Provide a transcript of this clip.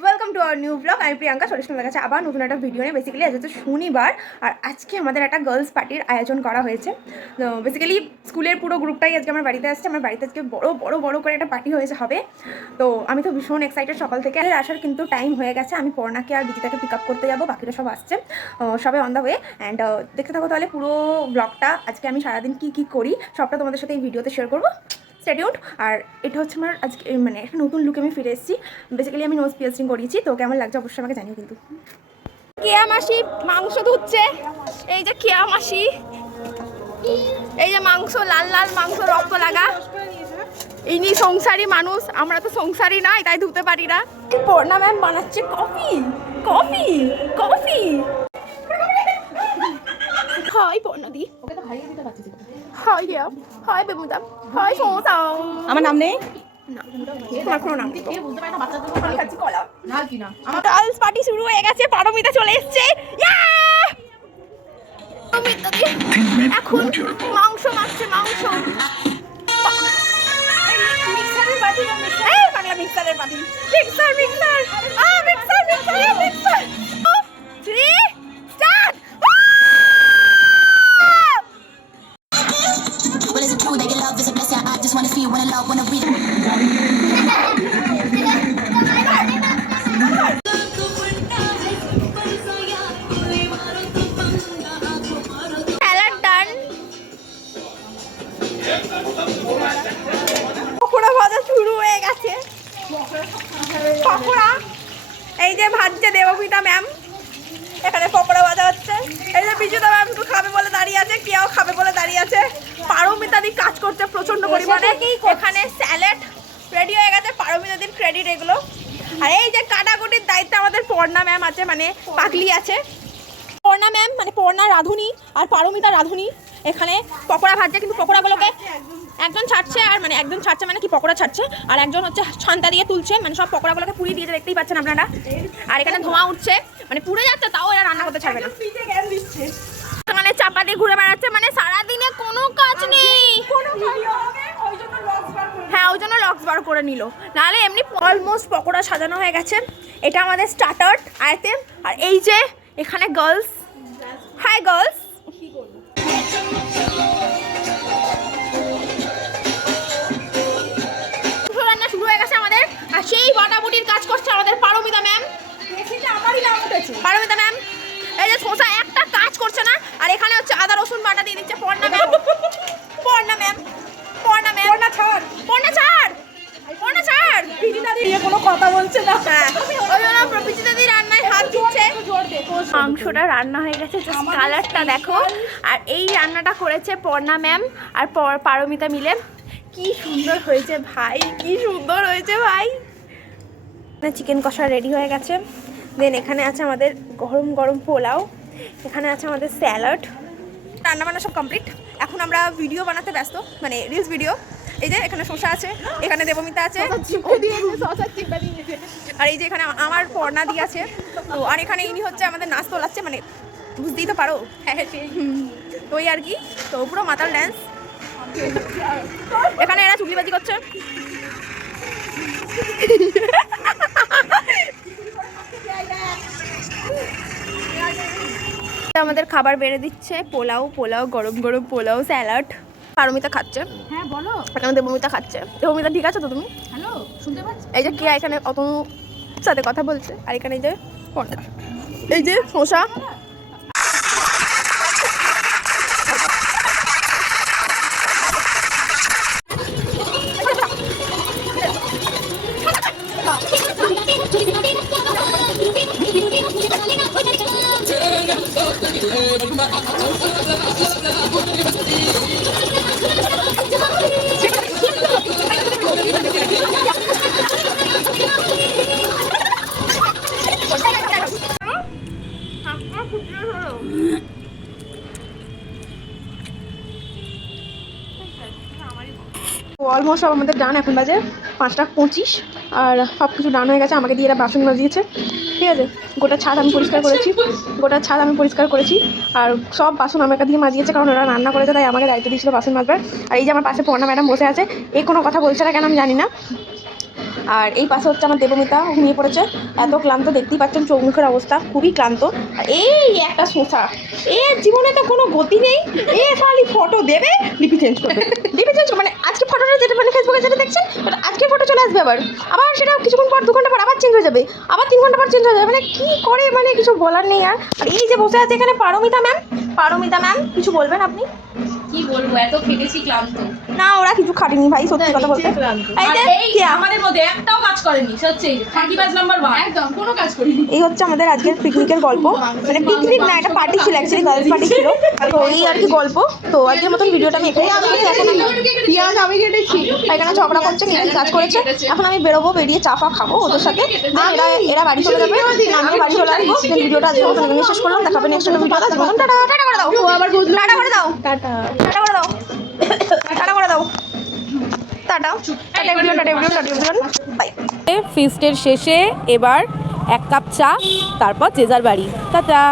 Welcome to our new blog. আমি প্রিয়াঙ্কা চলে আসলাম কাছে আবার নতুন একটা ভিডিও নিয়ে। বেসিক্যালি আজ হচ্ছে শনিবার আর আজকে আমাদের একটা গার্লস পার্টির আয়োজন করা হয়েছে। তো বেসিক্যালি স্কুলের পুরো গ্রুপটাই আজকে আমার বাড়িতে আসছে। আমার বাড়িতে আজকে বড় করে একটা পার্টি হবে। তো আমি তো ভীষণ এক্সাইটেড সকাল থেকে। আসার কিন্তু টাইম হয়ে গেছে। আমি পর্ণাকে আর বিজিতাকে পিক আপ করতে যাবো, বাকিরা সব আসছে, সবাই অন দ্য ওয়ে। অ্যান্ড দেখতে থাকো তাহলে পুরো ব্লগটা। আজকে আমি সারাদিন কী করি সবটা তোমাদের সাথে এই ভিডিওতে শেয়ার করবো। স্টেডিউড। আর এটা হচ্ছে আমার আজকে মানে একটা নতুন লুকে আমি ফিরে এসেছি। বেসিক্যালি আমি নোজ পিয়ার্সিং করিয়েছি। তো কেমন লাগছে অবশ্যই আমাকে জানিও। কিন্তু কেয়া মাসি মাংস ধুচ্ছে। এই যে কেয়া মাসি, এই যে মাংস, লাল লাল মাংস, রক্ত লাগা। ইনি সংসারী মানুষ, আমরা তো সংসারী নাই, তাই ধুতে পারি না। পর্ণা ম্যাম বানাচ্ছে কফি কফি কফি। হাই পর্ণাদি, ওকে তো খাইয়ে দিতে পারছিস। হাই দিয়া, হাই বেবুদা, হাই সোসা। আমার নাম নেই না, তোমার কোনো নাম নেই। বুঝতে পারি না, বাচ্চাদের আমি খাচ্ছি কলা না কি না। আমার গার্লস পার্টি শুরু হয়ে গেছে, পারমিতা চলে এসেছে। এখন মাংস মাখছে, মাংস। মিক্সারের বাটি না, এই বাংলা মিক্সারের বাটি। Mixer mixer mixer mixer mixer. 3 start. Well, is it true that your love is a blessing? I just wanna feel when I love, when I read. Salad done. Pakora ভাজা শুরু হয়ে গেছে। পকোড়া এই যে ভাজছে দেবপিতা ম্যাম। এখানে পকোড়া ভাজা হচ্ছে। এই যে বিজুদা ম্যাম একটু খাবে বলে দাঁড়িয়ে আছে, কেউ খাবে বলে দাঁড়িয়ে আছে। পারমিতাদি কাজ করছে প্রচন্ড পরিমাণে। এখানে স্যালাড রেডি হয়ে গেছে, পারমিতাদির ক্রেডিট এগুলো। আর এই যে কাটাকুটির দায়িত্বে আমাদের পর্ণা ম্যাম আছে, মানে পাগলি আছে। পর্ণা ম্যাম মানে পর্ণা রাঁধুনি আর পারমিতা রাঁধুনি। এখানে পকোড়া ভাজছে, কিন্তু পকোড়াগুলোকে একজন ছাড়ছে, আর মানে একজন ছাড়ছে মানে কি পকোড়া ছাড়ছে, আর একজন হচ্ছে ছান্তা দিয়ে তুলছে, মানে সব পকোড়াগুলোকে পুড়িয়ে দিয়েছে, দেখতেই পাচ্ছেন আপনারা। আর এখানে ধোঁয়া উঠছে, মানে পুড়ে যাচ্ছে, তাও এরা রান্না করতে ছাড়বে না। মানে চাপা দিয়ে ঘুরে বেড়াচ্ছে, মানে সারাদিনে কোনো কাজ নেই। হ্যাঁ, ওই জন্য লক্স বার করে নিল, নাহলে এমনি অলমোস্ট পকোড়া সাজানো হয়ে গেছে। এটা আমাদের স্টার্টার আইটেম। আর এই যে এখানে গার্লস, হাই গার্লস। রান্না শুরু হয়ে গেছে আমাদের। আর সেই বাটাবুটির কাজ করছে আমাদের পারমিতা ম্যাম। পারমিতা ম্যাম এই যে শসা একটা কাজ করছে না। আর এখানে হচ্ছে আদা রসুন বাটা দিয়ে দিচ্ছে Parna ma'am. Parna ma'am, Parna ma'am, Parna ছাড়, পর্ণা ছাড়, পর্ণা ছাড়। বিজিদাদি কোনো কথা বলছে না। হ্যাঁ, ওই জন্য বিজিদাদি রান্নায় হাত দিচ্ছে। মাংসটা রান্না হয়ে গেছে, জাস্ট কালারটা দেখো। আর এই রান্নাটা করেছে পর্ণা ম্যাম আর পারমিতা মিলে। কি সুন্দর হয়েছে ভাই, কি সুন্দর হয়েছে ভাই। চিকেন কষা রেডি হয়ে গেছে। দেন এখানে আছে আমাদের গরম গরম পোলাও, এখানে আছে আমাদের স্যালাড। রান্নাবান্না সব কমপ্লিট। এখন আমরা ভিডিও বানাতে ব্যস্ত, মানে রিলস ভিডিও। এই যে এখানে শসা আছে, এখানে দেবমিতা আছে, আর এই যে এখানে আমার পর্ণা দিয়ে আছে। তো আর এখানে ইনি হচ্ছে আমাদের নাচ তোলাচ্ছে, মানে বুঝতেই তো পারো। হ্যাঁ হ্যাঁ, তো ওই আর কি। তো পুরো মাতাল ড্যান্স। এখানে এরা চুগলিবাজি করছে। আমাদের খাবার বেড়ে দিচ্ছে, পোলাও, পোলাও, গরম গরম পোলাও, স্যালাড। পারমিতা খাচ্ছে। হ্যাঁ বলো। এখানে দেবমিতা খাচ্ছে। দেবমিতা ঠিক আছে তো তুমি? হ্যালো, শুনতে পাচ্ছ? এই যে কে এখানে অত সাথে কথা বলছে। আর এখানে এই যে এই যে শসা। অলমোস্ট সব আমাদের ডান। এখন বাজে 5:25 আর সব কিছু ডান হয়ে গেছে। আমাকে দিয়ে এরা বাসন মাজিয়েছে, ঠিক আছে। গোটা ছাদ আমি পরিষ্কার করেছি, আর সব বাসন আমাকে দিয়ে মাজিয়েছে, কারণ ওরা রান্না করেছে, তাই আমাকে দায়িত্ব দিয়েছিল বাসন মাজবার। আর এই যে আমার পাশে পর্ণা ম্যাডাম বসে আছে, এই কোনো কথা বলছে না কেন আমি জানি না। আর এই পাশে হচ্ছে আমার দেবমিতা, ঘুমিয়ে পড়েছে। এত ক্লান্ত, দেখতেই পাচ্ছেন চোখমুখের অবস্থা, খুবই ক্লান্ত। আর এই একটা শোষা, এর জীবনে তো কোনো গতি নেই। এ খালি ফটো দেবে, ডিপি চেঞ্জ করবে, ডিপি চেঞ্জ মানে আজকে ফটোটা যেটা মানে ফেসবুকে যেটা দেখছেন, বাট আজকে ফটো চলে আসবে আবার সেটা কিছুক্ষণ পর 2 ঘন্টা পর আবার চেঞ্জ হয়ে যাবে, আবার 3 ঘন্টা পর চেঞ্জ হয়ে যাবে। মানে কী করে, মানে কিছু বলার নেই। আর এই যে বসে আছে এখানে পারমিতা ম্যাম, কিছু বলবেন আপনি? কি বলবো, এত খেটেছি, ক্লান্ত। না, ওরা কিছু খাটেনি ভাই, সত্যি কথা বলতে। এই যে কে? আমাদের মধ্যে একটাও কাজ করেনি, সত্যি ফাঁকিবাজ নাম্বার 1, একদম কোনো কাজ করিনি। এই হচ্ছে আমাদের আজকের পিকনিকের গল্প। মানে পিকনিক না, এটা পার্টি ছিল, অ্যাকচুয়ালি গার্লস পার্টি ছিল। তো এই আর কি গল্প। তো আজকের মতন ভিডিওটা আমি এখানে আমি কেটেছি। এখানে ঝগড়া করছে, নিজের কাজ করেছে। এখন আমি বেরোবো, বেরিয়ে চা ফা খাবো ওদের সাথে। এরা বাড়ি চলে যাবে, আমিও বাড়ি চলে আসবো। ভিডিওটা আজকের মতন এখানে শেষ করলাম। দেখাবে নেক্সট একটা ভিডিওতে। আজকের মতন টাটা। টাটা করে দাও, আবার টাটা করে দাও, টাটা করে দাও, টাটা করে দাও, টাটা। বাই। ফিস্টের শেষে এবার 1 কাপ চা, তারপর যে যার বাড়ি। টাটা।